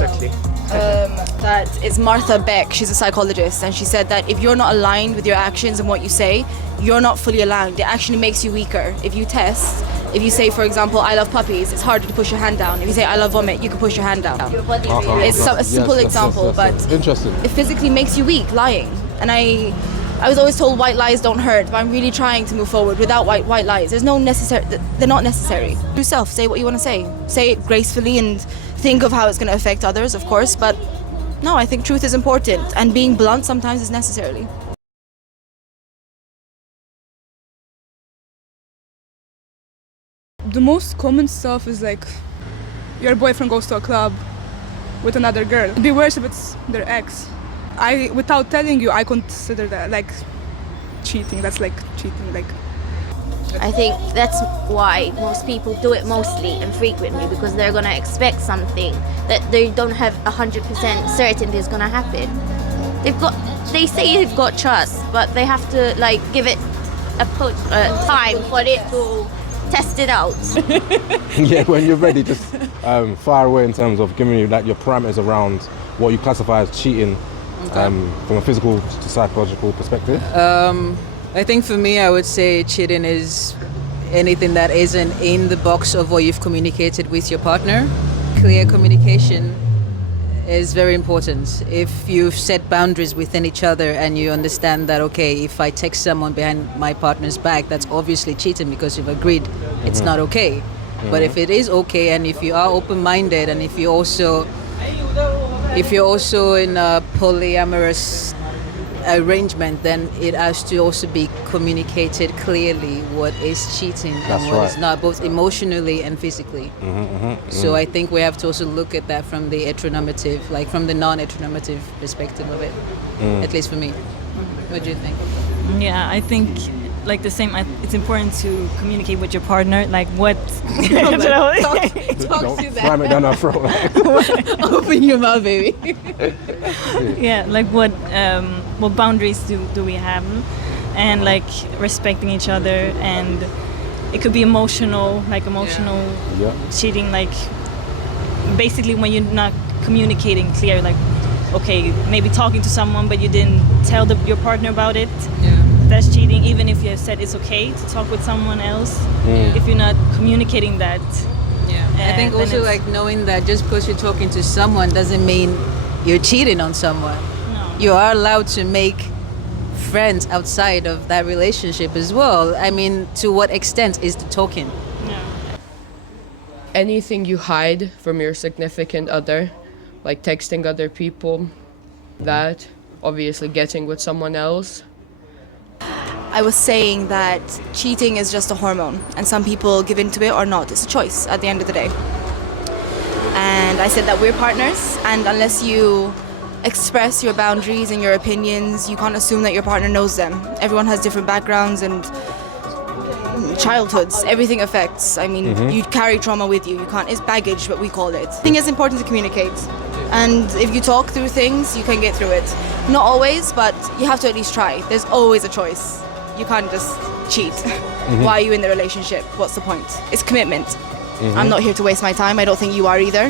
exactly? That is Martha Beck. She's a psychologist, and she said that if you're not aligned with your actions and what you say, you're not fully aligned. It actually makes you weaker. If you test, if you say, for example, I love puppies, it's harder to push your hand down. If you say I love vomit, you can push your hand down. It's a simple example, but interesting. It physically makes you weak, lying. And I was always told white lies don't hurt, but I'm really trying to move forward without white lies. There's no necessary, they're not necessary. Yourself, say what you want to say. Say it gracefully and think of how it's going to affect others, of course, but no, I think truth is important, and being blunt sometimes is necessary. The most common stuff is like your boyfriend goes to a club with another girl. It'd be worse if it's their ex. Without telling you, I consider that like cheating. That's like cheating. Like I think that's why most people do it mostly and frequently, because they're gonna expect something that they don't have 100% certainty is gonna happen. They say they've got trust, but they have to like give it a time for it to test it out. Yeah, when you're ready, just fire away in terms of giving you like your parameters around what you classify as cheating, from a physical to psychological perspective. I think for me, I would say cheating is anything that isn't in the box of what you've communicated with your partner. Clear communication is very important. If you've set boundaries within each other and you understand that, okay, if I text someone behind my partner's back, that's obviously cheating because you've agreed it's not okay. But if it is okay, and if you are open-minded, and if you're also in a polyamorous arrangement, then it has to also be communicated clearly what is cheating and what is not, both emotionally and physically. So I think we have to also look at that from the heteronormative, like from the non-heteronormative perspective of it, at least for me. What do you think? Yeah, I think like the same. It's important to communicate with your partner, like what. Talk to that. Slam it down our throat. Open your mouth, baby. Yeah, like what boundaries do we have, and like respecting each other, and it could be emotional cheating, like basically when you're not communicating clear, like okay, maybe talking to someone but you didn't tell your partner about it. That's cheating, even if you have said it's okay to talk with someone else. If you're not communicating that. I think also like knowing that just because you're talking to someone doesn't mean you're cheating on someone. No. You are allowed to make friends outside of that relationship as well. I mean, to what extent is the talking? Yeah. Anything you hide from your significant other, like texting other people, that, obviously getting with someone else. I was saying that cheating is just a hormone, and some people give into it or not. It's a choice at the end of the day. And I said that we're partners, and unless you express your boundaries and your opinions, you can't assume that your partner knows them. Everyone has different backgrounds and childhoods. Everything affects. I mean, you carry trauma with you. You can't. It's baggage, what we call it. I think it's important to communicate. And if you talk through things, you can get through it. Not always, but you have to at least try. There's always a choice. You can't just cheat. Why are you in the relationship? What's the point? It's commitment. I'm not here to waste my time. I don't think you are either.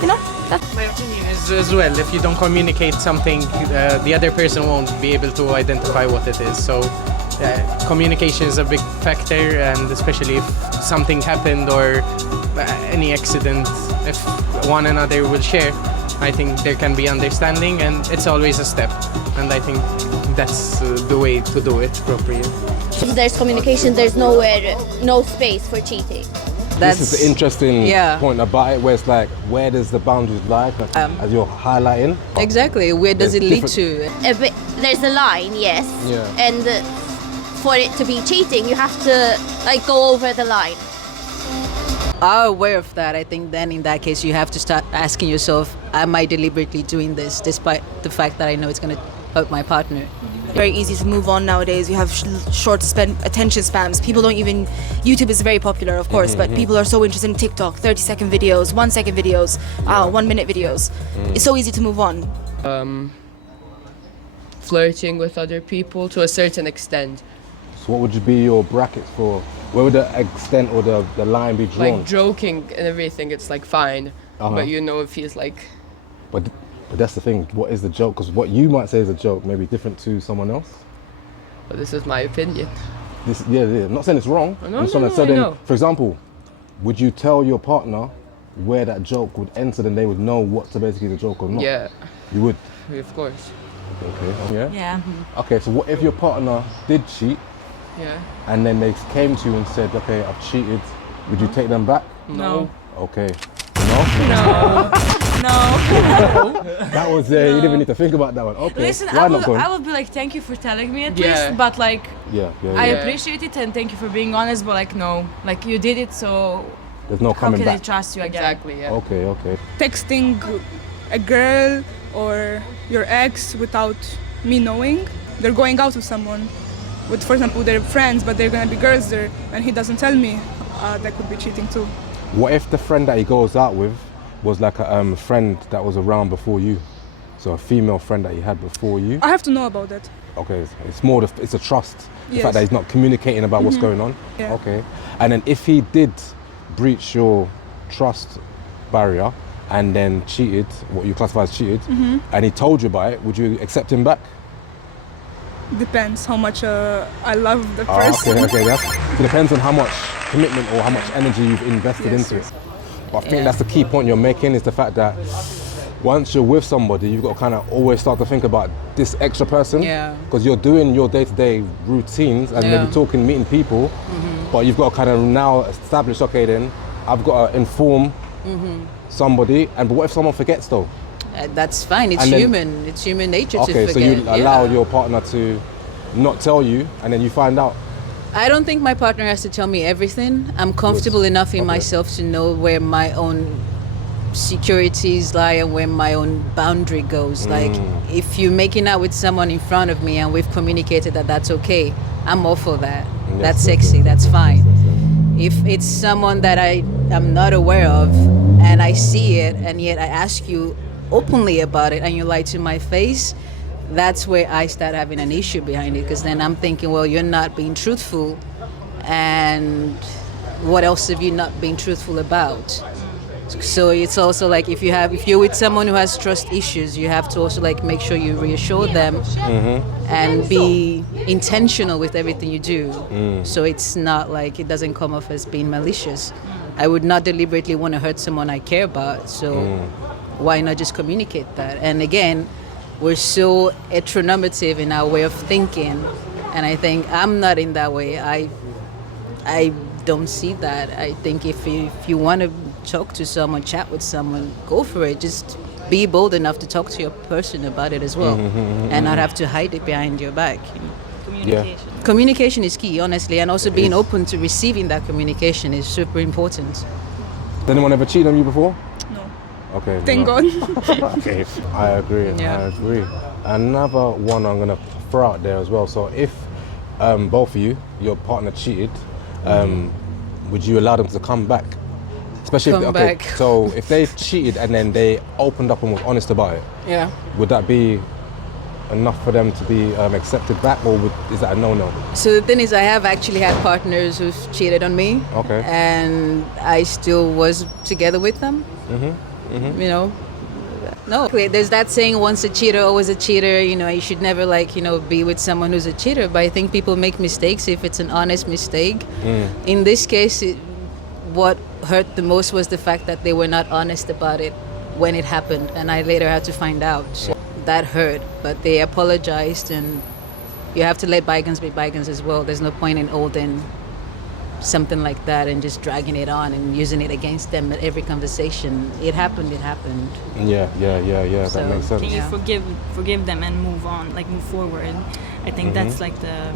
You know? That's My opinion is as well, if you don't communicate something, the other person won't be able to identify what it is. So communication is a big factor, and especially if something happened or any accident, if one another will share, I think there can be understanding, and it's always a step. And I think that's the way to do it properly. If there's communication, there's no space for cheating. This is the interesting point about it, where it's like, where does the boundaries lie, as you're highlighting? Exactly, where does it lead to? There's a line, yes. Yeah. And for it to be cheating, you have to like go over the line. Are aware of that, I think then in that case you have to start asking yourself, am I deliberately doing this despite the fact that I know it's going to hurt my partner? very easy to move on nowadays. You have short attention spans. People don't even... YouTube is very popular, of course, but people are so interested in TikTok, 30-second videos, 1-second videos, 1-minute videos. It's so easy to move on. Flirting with other people to a certain extent. So what would be your brackets for? Where would the extent or the line be drawn? Like joking and everything, it's like fine. but you know it feels like. But that's the thing. What is the joke? Because what you might say is a joke may be different to someone else. But this is my opinion. Yeah. I'm not saying it's wrong. No, I'm just trying to I say then, know. for example, would you tell your partner where that joke would end so then they would know what to basically the joke or not? Yeah, You would? of course. Okay. Yeah? Yeah. Okay, so what if your partner did cheat Yeah. and then they came to you and said, okay, I've cheated, would you take them back? No. Okay. No? No. That was, you didn't even need to think about that one. Okay. Listen, Why not go? I would be like, thank you for telling me at Yeah. least, but like, Yeah. I Yeah. appreciate it and thank you for being honest, but like, no, like you did it, so There's no how coming can I back. trust you again? Exactly. Yeah. Okay. Texting a girl or your ex without me knowing, they're going out with someone, with, for example, their friends, but they're gonna be girls there, and he doesn't tell me, that could be cheating too. What if the friend that he goes out with was like a friend that was around before you? So a female friend that he had before you? I have to know about that. Okay, it's more, it's a trust. The Yes. fact that he's not communicating about what's going on? Yeah. Okay. And then if he did breach your trust barrier and then cheated, what you classify as cheated, and he told you about it, would you accept him back? Depends how much I love the person. Okay, it depends on how much commitment or how much energy you've invested Yes, into yes. it. But I think that's the key point you're making, is the fact that once you're with somebody, you've got to kind of always start to think about this extra person. Yeah. Because you're doing your day-to-day routines and Yeah. maybe talking, meeting people, but you've got to kind of now establish, okay then, I've got to inform somebody, but what if someone forgets though? That's fine. It's And then- human. It's human nature to Okay, forget. so you allow Yeah. your partner to not tell you and then you find out. I don't think my partner has to tell me everything. I'm comfortable enough in Okay. myself to know where my own securities lie and where my own boundary goes. Like, if you're making out with someone in front of me and we've communicated that that's okay, I'm all for that. Yes, That's yes, sexy. yes, That's yes, fine. yes, yes. If it's someone that I am not aware of and I see it and yet I ask you openly about it and you lie to my face, that's where I start having an issue behind it, because then I'm thinking, well, you're not being truthful, and what else have you not been truthful about? So it's also like if you're with someone who has trust issues, you have to also like make sure you reassure them and be intentional with everything you do. So it's not like it doesn't come off as being malicious. I would not deliberately want to hurt someone I care about. So why not just communicate that? And again, we're so heteronormative in our way of thinking, and I think I'm not in that way. I don't see that. I think if you want to talk to someone, chat with someone, go for it. Just be bold enough to talk to your person about it as well, and not have to hide it behind your back. Communication. Communication is key, honestly, and also being open to receiving that communication is super important. Did anyone ever cheat on you before? No. Okay. Thank no. God. Okay, I agree. Yeah. I agree. Another one I'm gonna throw out there as well. So if both of you, your partner cheated, would you allow them to come back? Especially Come if, back. So if they cheated and then they opened up and was honest about it, Yeah. would that be enough for them to be accepted back, or is that a no-no? So the thing is, I have actually had partners who've cheated on me, Okay. and I still was together with them. You know, no. There's that saying, once a cheater, always a cheater. You know, you should never be with someone who's a cheater. But I think people make mistakes if it's an honest mistake. In this case, what hurt the most was the fact that they were not honest about it when it happened, and I later had to find out. So that hurt, but they apologized, and you have to let bygones be bygones as well. There's no point in holding something like that and just dragging it on and using it against them at every conversation. It happened. Yeah. So, That makes sense. Can you Yeah. forgive them and move on, like move forward? I think that's like the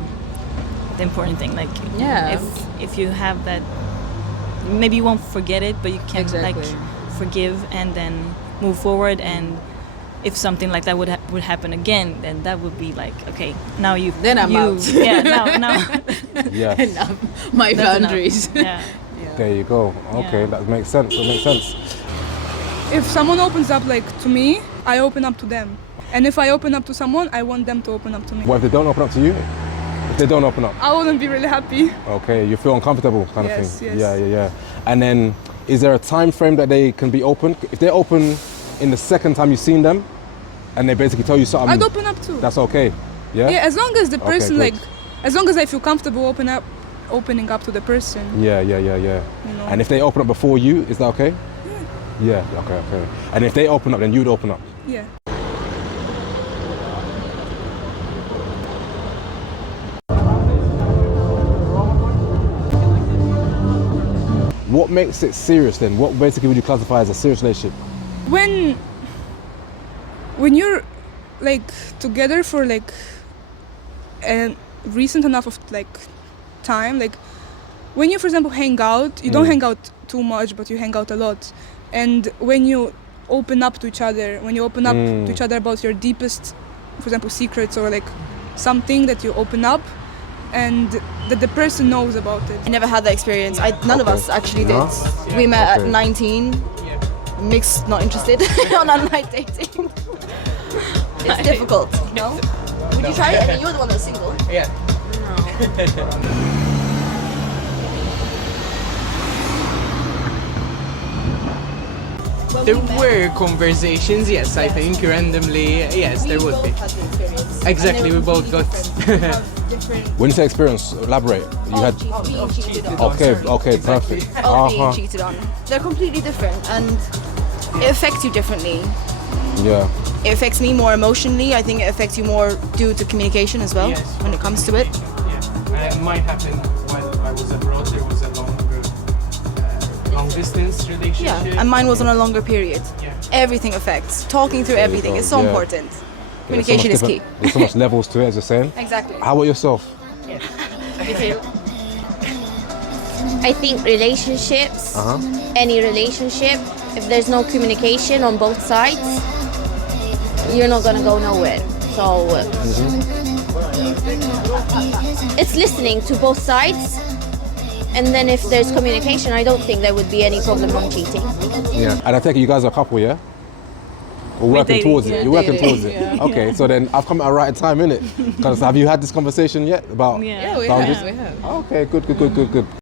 important thing. Like, Yeah. if you have that, maybe you won't forget it, but you can Exactly. like forgive and then move forward. And if something like that would happen again, then that would be like, okay, now you. Then I'm out. Yeah, now. Yeah. Enough. My That's enough. boundaries. Yeah. There you go. Okay, Yeah. that makes sense. That makes sense. If someone opens up like to me, I open up to them. And if I open up to someone, I want them to open up to me. What if they don't open up to you? If they don't open up? I wouldn't be really happy. Okay, you feel uncomfortable kind of Yes, thing. yes. Yeah. And then is there a time frame that they can be open? If they're open in the second time you've seen them, and they basically tell you something, I'd open up too. that's okay. Yeah. Yeah, as long as the person good. as long as I feel comfortable opening up to the person. Yeah. You know. And if they open up before you, is that okay? Yeah. Yeah. Okay. And if they open up, then you'd open up. Yeah. What makes it serious then? What basically would you classify as a serious relationship? When you're like together for like a recent enough of like time, like when you, for example, hang out, you don't hang out too much, but you hang out a lot. And when you open up to each other, when you open up to each other about your deepest, for example, secrets or like something that you open up and that the person knows about it. I never had that experience. None of us actually did. We met at 19. Mixed, not interested on online dating. It's difficult. No? Would you try it? I mean, you're the one that's single. Yeah. There were conversations, yes, I think, randomly, yes, there would be. Exactly, we both got... When you say experience, elaborate. You had... Being cheated on. Okay, perfect. Being cheated on. They're completely different and it affects you differently. Yeah. It affects me more emotionally. I think it affects you more due to communication as well, Yes. when it comes to it. Yeah, and mine happened while I was abroad. There was a long distance relationship. Yeah, and mine was on a longer period. Yeah. Everything affects. Talking through everything is so important. Communication is key. There's so much levels to it, as you're saying. Exactly. How about yourself? I think relationships, any relationship, if there's no communication on both sides, you're not gonna go nowhere. So it's listening to both sides, and then if there's communication, I don't think there would be any problem on cheating. Yeah. And I take it you guys are a couple, yeah? We're working dating, towards it. yeah. You're working towards it. Okay, so then I've come at the right time, innit? Because have you had this conversation yet about Yeah. boundaries? we have. Okay, good.